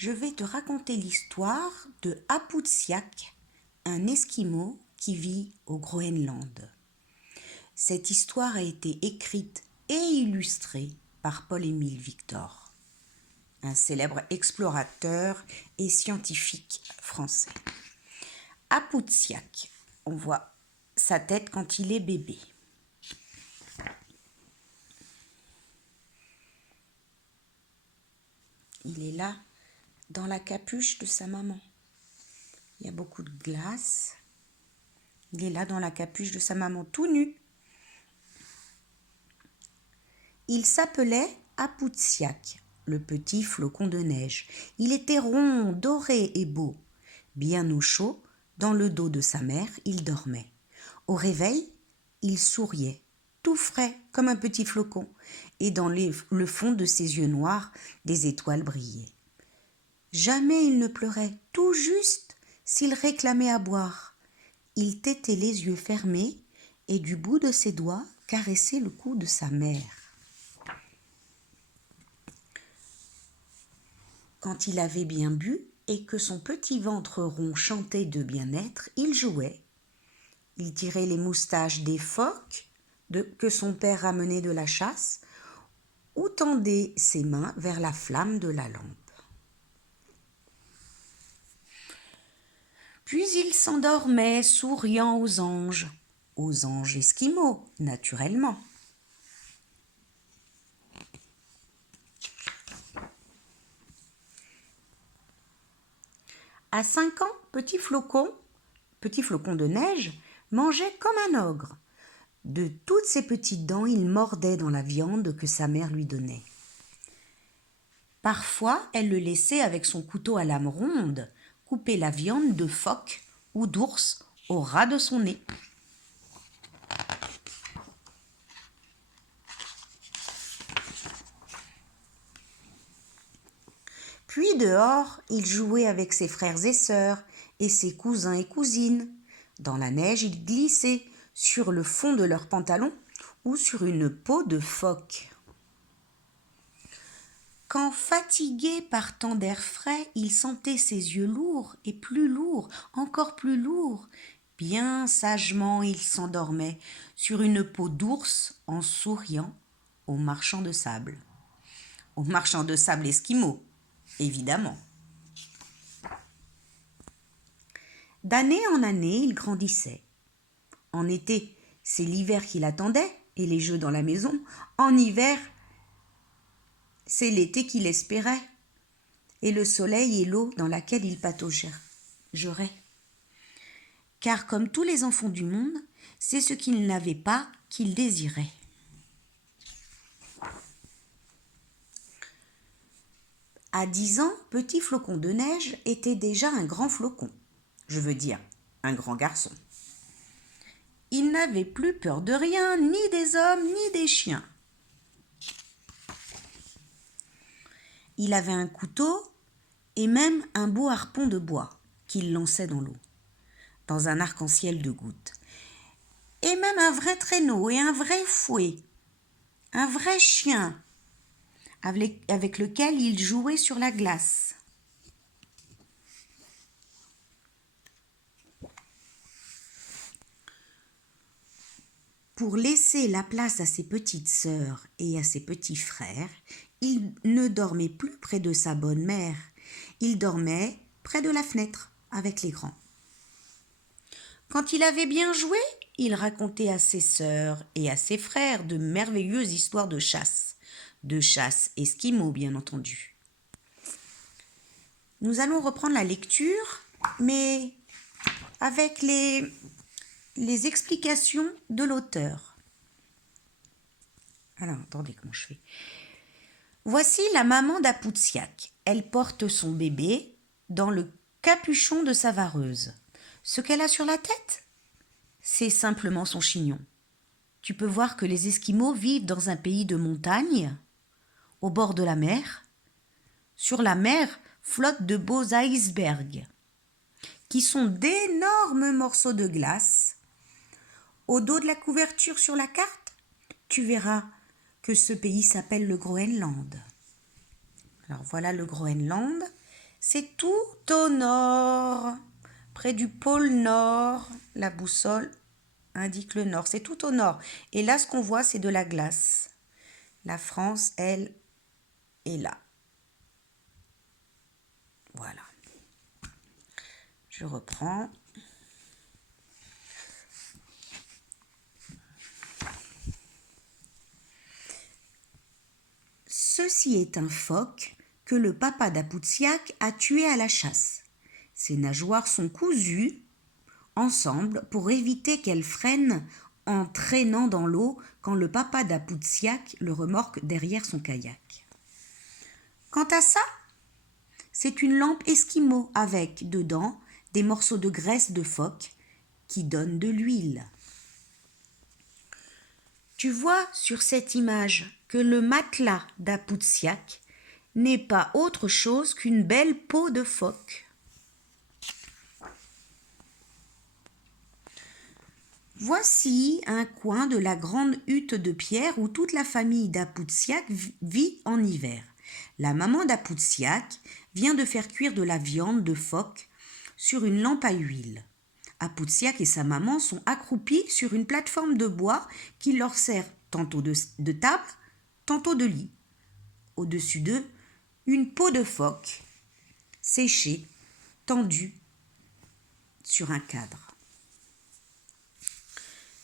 je vais te raconter l'histoire de Aputsiak, un Esquimau qui vit au Groenland. Cette histoire a été écrite et illustrée par Paul-Émile Victor, un célèbre explorateur et scientifique français. Aputsiak, on voit sa tête quand il est bébé. Il est là, dans la capuche de sa maman. Il y a beaucoup de glace. Il est là dans la capuche de sa maman, tout nu. Il s'appelait Aputsiak, le petit flocon de neige. Il était rond, doré et beau. Bien au chaud, dans le dos de sa mère, il dormait. Au réveil, il souriait, tout frais comme un petit flocon, et dans le fond de ses yeux noirs, des étoiles brillaient. Jamais il ne pleurait, tout juste s'il réclamait à boire. Il tétait les yeux fermés et du bout de ses doigts caressait le cou de sa mère. Quand il avait bien bu et que son petit ventre rond chantait de bien-être, il jouait. Il tirait les moustaches des phoques que son père ramenait de la chasse ou tendait ses mains vers la flamme de la lampe. Puis il s'endormait, souriant aux anges esquimaux, naturellement. À 5 ans, petit flocon de neige, mangeait comme un ogre. De toutes ses petites dents, il mordait dans la viande que sa mère lui donnait. Parfois, elle le laissait avec son couteau à lame ronde couper la viande de phoque ou d'ours au ras de son nez. Puis dehors, il jouait avec ses frères et sœurs et ses cousins et cousines. Dans la neige, il glissait sur le fond de leurs pantalons ou sur une peau de phoque. Quand fatigué par tant d'air frais, il sentait ses yeux lourds et plus lourds, encore plus lourds. Bien sagement, il s'endormait sur une peau d'ours en souriant aux marchands de sable. Aux marchands de sable esquimaux, évidemment. D'année en année, il grandissait. En été, c'est l'hiver qui l'attendait et les jeux dans la maison. En hiver, c'est l'été qu'il espérait et le soleil et l'eau dans laquelle il pataugerait. Car comme tous les enfants du monde, c'est ce qu'il n'avait pas qu'il désirait. À 10 ans, petit flocon de neige était déjà un grand flocon. Je veux dire, un grand garçon. Il n'avait plus peur de rien, ni des hommes, ni des chiens. Il avait un couteau et même un beau harpon de bois qu'il lançait dans l'eau, dans un arc-en-ciel de gouttes. Et même un vrai traîneau et un vrai fouet, un vrai chien avec lequel il jouait sur la glace. Pour laisser la place à ses petites sœurs et à ses petits frères, il ne dormait plus près de sa bonne mère. Il dormait près de la fenêtre avec les grands. Quand il avait bien joué, il racontait à ses sœurs et à ses frères de merveilleuses histoires de chasse esquimaux bien entendu. Nous allons reprendre la lecture, mais avec les explications de l'auteur. Alors, attendez comment je fais. Voici la maman d'Aputsiak. Elle porte son bébé dans le capuchon de sa vareuse. Ce qu'elle a sur la tête, c'est simplement son chignon. Tu peux voir que les Esquimaux vivent dans un pays de montagne, au bord de la mer. Sur la mer flottent de beaux icebergs, qui sont d'énormes morceaux de glace. Au dos de la couverture sur la carte, tu verras que ce pays s'appelle le Groenland. Alors voilà le Groenland, C'est tout au nord, près du pôle nord. La boussole indique le nord, c'est tout au nord. Et là, ce qu'on voit, c'est de la glace. La France, elle, est là. Voilà. Je reprends. Ceci est un phoque que le papa d'Apoutsiak a tué à la chasse. Ses nageoires sont cousues ensemble pour éviter qu'elles freinent en traînant dans l'eau quand le papa d'Apoutsiak le remorque derrière son kayak. Quant à ça, c'est une lampe esquimau avec, dedans, des morceaux de graisse de phoque qui donnent de l'huile. Tu vois sur cette image que le matelas d'Apoutsiak n'est pas autre chose qu'une belle peau de phoque. Voici un coin de la grande hutte de pierre où toute la famille d'Apoutsiak vit en hiver. La maman d'Apoutsiak vient de faire cuire de la viande de phoque sur une lampe à huile. Apoutsiak et sa maman sont accroupis sur une plateforme de bois qui leur sert tantôt de table, tantôt de lit. Au-dessus d'eux, une peau de phoque séchée, tendue sur un cadre.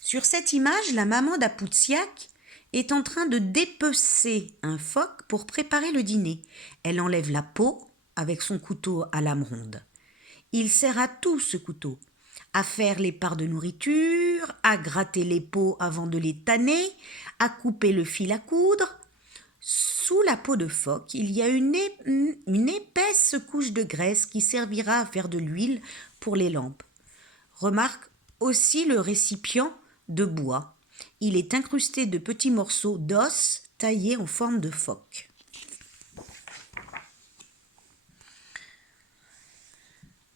Sur cette image, la maman d'Apoutsiak est en train de dépecer un phoque pour préparer le dîner. Elle enlève la peau avec son couteau à lame ronde. Il sert à tout, ce couteau. À faire les parts de nourriture, à gratter les peaux avant de les tanner, à couper le fil à coudre. Sous la peau de phoque, il y a une épaisse couche de graisse qui servira à faire de l'huile pour les lampes. Remarque aussi le récipient de bois. Il est incrusté de petits morceaux d'os taillés en forme de phoque.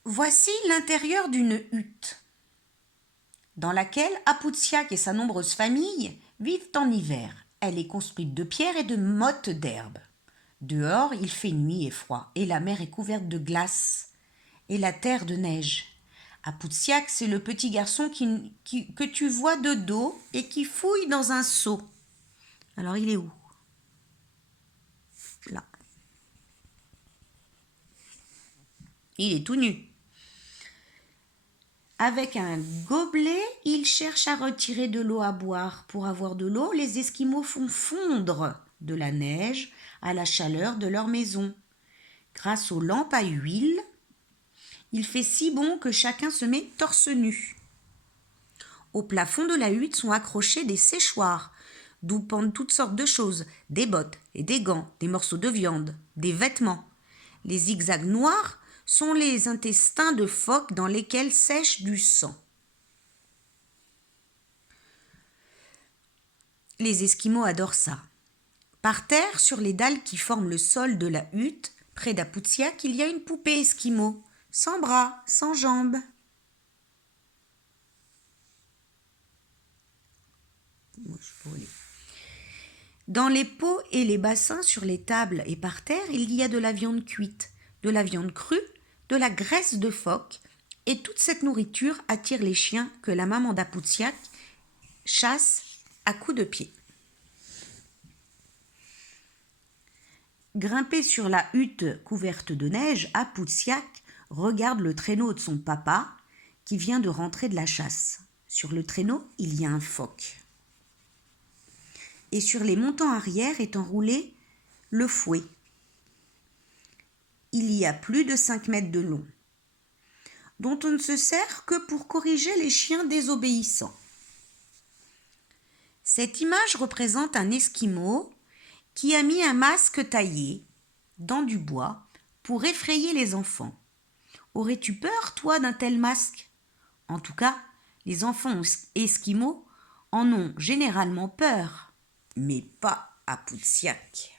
Voici l'intérieur d'une hutte dans laquelle Apoutsiak et sa nombreuse famille vivent en hiver. Elle est construite de pierre et de mottes d'herbe. Dehors, il fait nuit et froid, et la mer est couverte de glace, et la terre de neige. Apoutsiak, c'est le petit garçon que tu vois de dos et qui fouille dans un seau. Alors, il est où? Là. Il est tout nu. Avec un gobelet, il cherche à retirer de l'eau à boire. Pour avoir de l'eau, les Esquimaux font fondre de la neige à la chaleur de leur maison. Grâce aux lampes à huile, il fait si bon que chacun se met torse nu. Au plafond de la hutte sont accrochés des séchoirs, d'où pendent toutes sortes de choses, des bottes et des gants, des morceaux de viande, des vêtements. Les zigzags noirs sont les intestins de phoque dans lesquels sèche du sang. Les Esquimaux adorent ça. Par terre, sur les dalles qui forment le sol de la hutte, près d'Apoutsiak, il y a une poupée esquimau, sans bras, sans jambes. Dans les pots et les bassins, sur les tables et par terre, il y a de la viande cuite, de la viande crue, de la graisse de phoque, et toute cette nourriture attire les chiens que la maman d'Apoutsiak chasse à coups de pied. Grimpé sur la hutte couverte de neige, Apoutsiak regarde le traîneau de son papa qui vient de rentrer de la chasse. Sur le traîneau, il y a un phoque. Et sur les montants arrière est enroulé le fouet. Il y a plus de 5 mètres de long, dont on ne se sert que pour corriger les chiens désobéissants. Cette image représente un Esquimau qui a mis un masque taillé dans du bois pour effrayer les enfants. Aurais-tu peur, toi, d'un tel masque? En tout cas, les enfants esquimaux en ont généralement peur, mais pas Apoutsiak.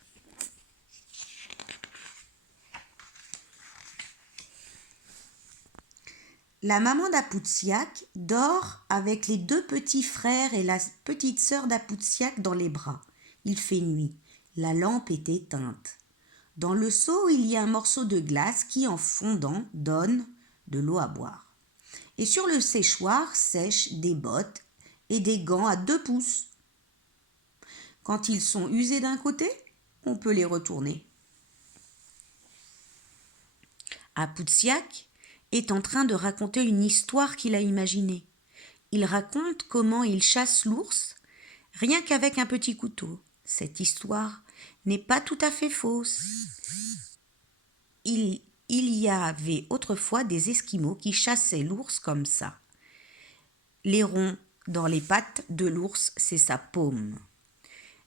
La maman d'Apoutsiak dort avec les 2 petits frères et la petite sœur d'Apoutsiak dans les bras. Il fait nuit. La lampe est éteinte. Dans le seau, il y a un morceau de glace qui, en fondant, donne de l'eau à boire. Et sur le séchoir sèchent des bottes et des gants à 2 pouces. Quand ils sont usés d'un côté, on peut les retourner. Apoutsiak est en train de raconter une histoire qu'il a imaginée. Il raconte comment il chasse l'ours rien qu'avec un petit couteau. Cette histoire n'est pas tout à fait fausse. Il y avait autrefois des Esquimaux qui chassaient l'ours comme ça. Les ronds dans les pattes de l'ours, c'est sa paume.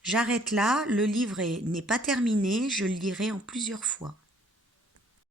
J'arrête là, le livre n'est pas terminé, je le lirai en plusieurs fois.